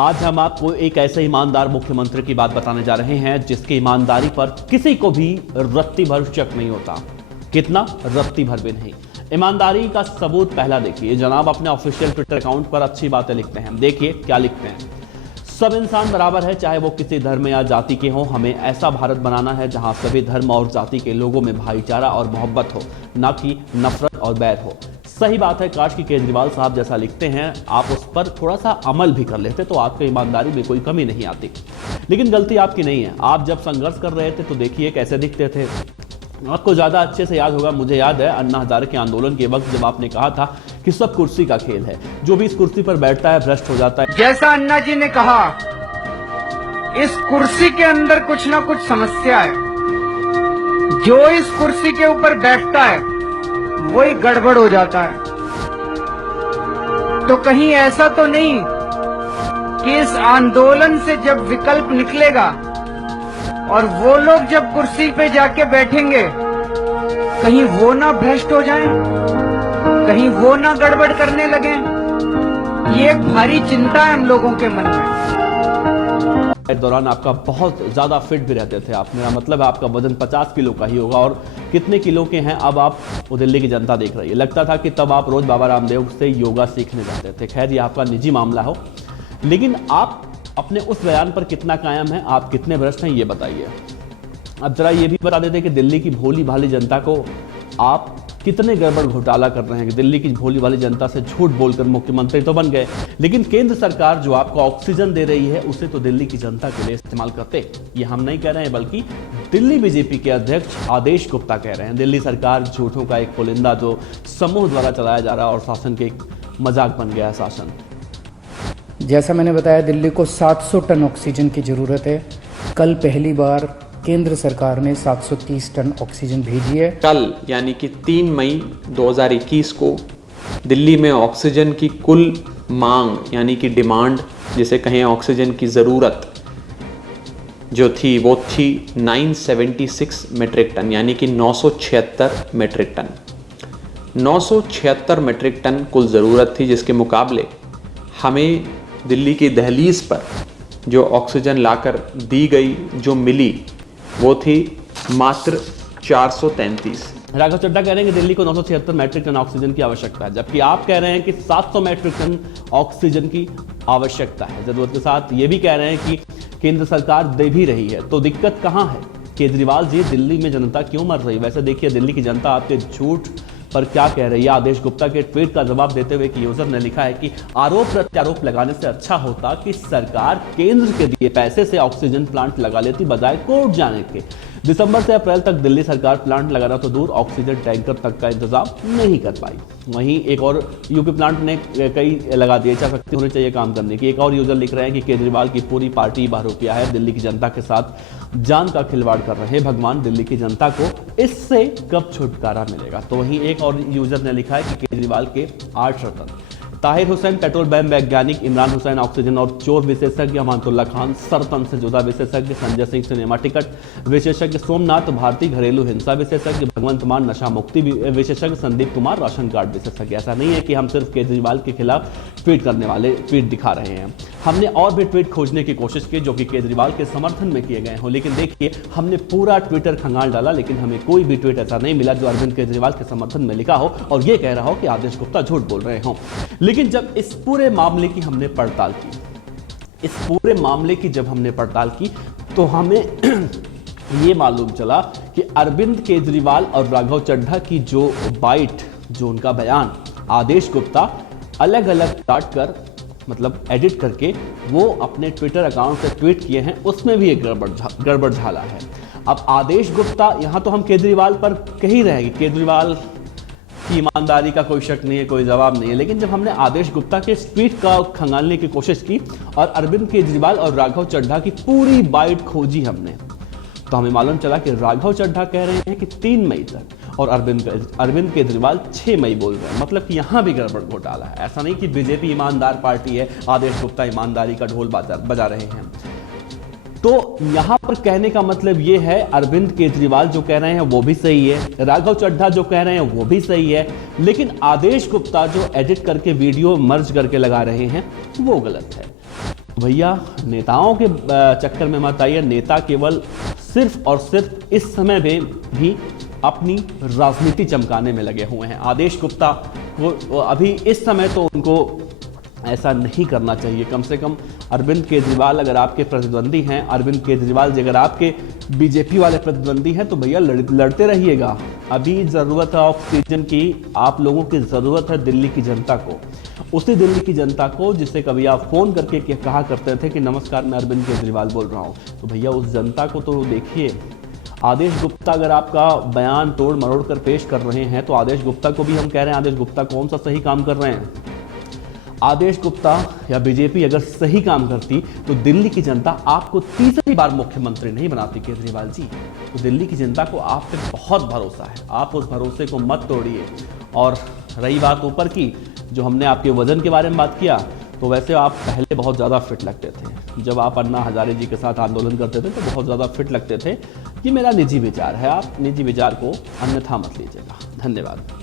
आज हम आपको एक ऐसे ईमानदार मुख्यमंत्री की बात बताने जा रहे हैं जिसकी ईमानदारी पर किसी को भी रत्ती भर शक नहीं होता। कितना? रत्ती भर भी नहीं। ईमानदारी का सबूत पहला देखिए। जनाब अपने ऑफिशियल ट्विटर अकाउंट पर अच्छी बातें लिखते हैं। देखिए क्या लिखते हैं। सब इंसान बराबर है, चाहे वो किसी धर्म या जाति के हों। हमें ऐसा भारत बनाना है जहां सभी धर्म और जाति के लोगों में भाईचारा और मोहब्बत हो, ना कि नफरत और बैर हो। सही बात है, काश की केजरीवाल साहब जैसा लिखते हैं आप उस पर थोड़ा सा अमल भी कर लेते तो आपकी ईमानदारी में कोई कमी नहीं आती। लेकिन गलती आपकी नहीं है। आप जब संघर्ष कर रहे थे तो देखिए कैसे दिखते थे। आपको ज्यादा अच्छे से याद होगा, मुझे याद है अन्ना हजारे के आंदोलन के वक्त जब आपने कहा था कि सब कुर्सी का खेल है, जो भी इस कुर्सी पर बैठता है भ्रष्ट हो जाता है। जैसा अन्ना जी ने कहा, इस कुर्सी के अंदर कुछ ना कुछ समस्या है। जो इस कुर्सी के ऊपर बैठता है वही गड़बड़ हो जाता है। तो कहीं ऐसा तो नहीं कि इस आंदोलन से जब विकल्प निकलेगा और वो लोग जब कुर्सी पे जाके बैठेंगे, कहीं वो ना भ्रष्ट हो जाएं, कहीं वो ना गड़बड़ करने लगे। ये एक भारी चिंता है हम लोगों के मन में। इस दौरान आपका बहुत ज्यादा फिट भी रहते थे आप। मेरा मतलब है आपका वजन 50 किलो का ही होगा। और कितने किलो के हैं अब आप, वो दिल्ली की जनता देख रही है। लगता था कि तब आप रोज बाबा रामदेव से योगा सीखने जाते थे। खैर ये आपका निजी मामला हो, लेकिन आप अपने उस बयान पर कितना कायम है, आप कितने भ्रष्ट हैं ये बताइए। अब जरा ये भी बता देते कि दिल्ली की भोली भाली जनता को आप कितने गड़बड़ घोटाला कर रहे हैं कि दिल्ली की भोली भाली जनता से झूठ बोलकर मुख्यमंत्री तो बन गए, लेकिन केंद्र सरकार जो आपको ऑक्सीजन दे रही है उसे तो दिल्ली की जनता के लिए इस्तेमाल करते। ये हम नहीं कह रहे हैं, बल्कि दिल्ली बीजेपी के अध्यक्ष आदेश गुप्ता कह रहे हैं। दिल्ली सरकार झूठों का एक पुलिंदा जो समूह द्वारा चलाया जा रहा है और शासन के एक मजाक बन गया है शासन। जैसा मैंने बताया, दिल्ली को 700 टन ऑक्सीजन की ज़रूरत है। कल पहली बार केंद्र सरकार ने 730 टन ऑक्सीजन भेजी है। कल यानी कि 3 मई 2021 को दिल्ली में ऑक्सीजन की कुल मांग यानी कि डिमांड, जिसे कहें ऑक्सीजन की ज़रूरत जो थी वो थी 976 मीट्रिक टन, यानी कि 976 मीट्रिक टन। 976 मीट्रिक टन कुल ज़रूरत थी, जिसके मुकाबले हमें दिल्ली की दहलीज पर जो ऑक्सीजन लाकर दी गई, जो मिली, वो थी मात्र 433। राघव चड्ढा कह रहे हैं कि दिल्ली को 976 मैट्रिक टन ऑक्सीजन की आवश्यकता है, जबकि आप कह रहे हैं कि 700 मैट्रिक टन ऑक्सीजन की आवश्यकता है। जरूरत के साथ ये भी कह रहे हैं कि केंद्र सरकार दे भी रही है, तो दिक्कत कहां है? केजरीवाल जी, दिल्ली में जनता क्यों मर रही? वैसे देखिए दिल्ली की जनता आपके झूठ पर क्या कह रही है। आदेश गुप्ता के ट्वीट का जवाब देते हुए एक यूजर ने लिखा है कि आरोप प्रत्यारोप लगाने से अच्छा होता कि सरकार केंद्र के दिए पैसे से ऑक्सीजन प्लांट लगा लेती, बजाय कोर्ट जाने के। दिसंबर से अप्रैल तक दिल्ली सरकार प्लांट लगाना तो दूर, ऑक्सीजन टैंकर तक का इंतजाम नहीं कर पाई। वहीं एक और यूपी प्लांट ने कई लगा दिए। शक्ति होनी चाहिए काम करने की। एक और यूजर लिख रहे हैं कि केजरीवाल की पूरी पार्टी बहरूपिया है, दिल्ली की जनता के साथ जान का खिलवाड़ कर रहे हैं। भगवान दिल्ली की जनता को इससे कब छुटकारा मिलेगा? तो वहीं एक और यूजर ने लिखा है कि केजरीवाल के 8 रतन, ताहिर हुसैन पेट्रोल बम वैज्ञानिक, इमरान हुसैन ऑक्सीजन और चोर विशेषज्ञ, अमानतुल्लाह खान सरतन से जुदा विशेषज्ञ, संजय सिंह सिनेमा टिकट विशेषज्ञ, सोमनाथ भारती घरेलू हिंसा विशेषज्ञ, भगवंत मान नशा मुक्ति विशेषज्ञ, संदीप कुमार राशन कार्ड विशेषज्ञ। ऐसा नहीं है कि हम सिर्फ केजरीवाल के खिलाफ ट्वीट करने वाले ट्वीट दिखा रहे हैं। हमने और भी ट्वीट खोजने की कोशिश की जो कि केजरीवाल के समर्थन में किए गए हों, लेकिन देखिए हमने पूरा ट्विटर खंगाल डाला, लेकिन हमें कोई भी ट्वीट ऐसा नहीं मिला जो अरविंद केजरीवाल के समर्थन में लिखा हो और ये कह रहा हो कि आदेश गुप्ता झूठ बोल रहे हों। लेकिन जब इस पूरे मामले की हमने पड़ताल की, तो हमें ये मालूम चला कि अरविंद केजरीवाल और राघव चड्ढा की जो बाइट, जो उनका बयान आदेश गुप्ता अलग अलग काट कर, मतलब एडिट करके वो अपने ट्विटर अकाउंट से ट्वीट किए हैं, उसमें भी एक गड़बड़ झाला है। अब आदेश गुप्ता, यहां तो हम केजरीवाल पर कह ही रहे हैं कि केजरीवाल की ईमानदारी का कोई शक नहीं है, कोई जवाब नहीं है, लेकिन जब हमने आदेश गुप्ता के ट्वीट का खंगालने की कोशिश की और अरविंद केजरीवाल और राघव चड्ढा की पूरी बाइट खोजी हमने, तो हमें मालूम चला कि राघव चड्ढा कह रहे हैं कि 3 मई तक और अरविंद केजरीवाल 6 मई बोल रहे हैं। मतलब कि यहां भी गड़बड़ घोटाला है। ऐसा नहीं कि बीजेपी ईमानदार पार्टी है, आदेश गुप्ता ईमानदारी का ढोल बजा रहे हैं। तो यहां पर कहने का मतलब यह है, अरविंद केजरीवाल जो कह रहे हैं वो भी सही है, राघव चड्ढा जो कह रहे हैं वो भी सही है, लेकिन आदेश गुप्ता जो एडिट करके वीडियो मर्ज करके लगा रहे हैं वो गलत है। भैया नेताओं के चक्कर में मत आइए। नेता केवल सिर्फ और सिर्फ इस समय में भी अपनी राजनीति चमकाने में लगे हुए हैं। आदेश गुप्ता को अभी इस समय तो उनको ऐसा नहीं करना चाहिए। कम से कम अरविंद केजरीवाल अगर आपके प्रतिद्वंदी हैं, अरविंद केजरीवाल जी अगर आपके बीजेपी वाले प्रतिद्वंदी हैं, तो भैया लड़ते रहिएगा। अभी ज़रूरत है ऑक्सीजन की, आप लोगों की ज़रूरत है दिल्ली की जनता को, उसी दिल्ली की जनता को जिससे कभी आप फ़ोन करके कहा करते थे कि नमस्कार मैं अरविंद केजरीवाल बोल रहा हूँ। तो भैया उस जनता को तो देखिए। आदेश गुप्ता अगर आपका बयान तोड़ मरोड़ कर पेश कर रहे हैं, तो आदेश गुप्ता को भी हम कह रहे हैं आदेश गुप्ता कौन सा सही काम कर रहे हैं। आदेश गुप्ता या बीजेपी अगर सही काम करती तो दिल्ली की जनता आपको तीसरी बार मुख्यमंत्री नहीं बनाती केजरीवाल जी। तो दिल्ली की जनता को आप पे बहुत भरोसा है, आप उस भरोसे को मत तोड़िए। और रही बात ऊपर की, जो हमने आपके वजन के बारे में बात किया, तो वैसे आप पहले बहुत ज़्यादा फिट लगते थे। जब आप अन्ना हजारे जी के साथ आंदोलन करते थे तो बहुत ज़्यादा फिट लगते थे। ये मेरा निजी विचार है, आप निजी विचार को अन्यथा मत लीजिएगा। धन्यवाद।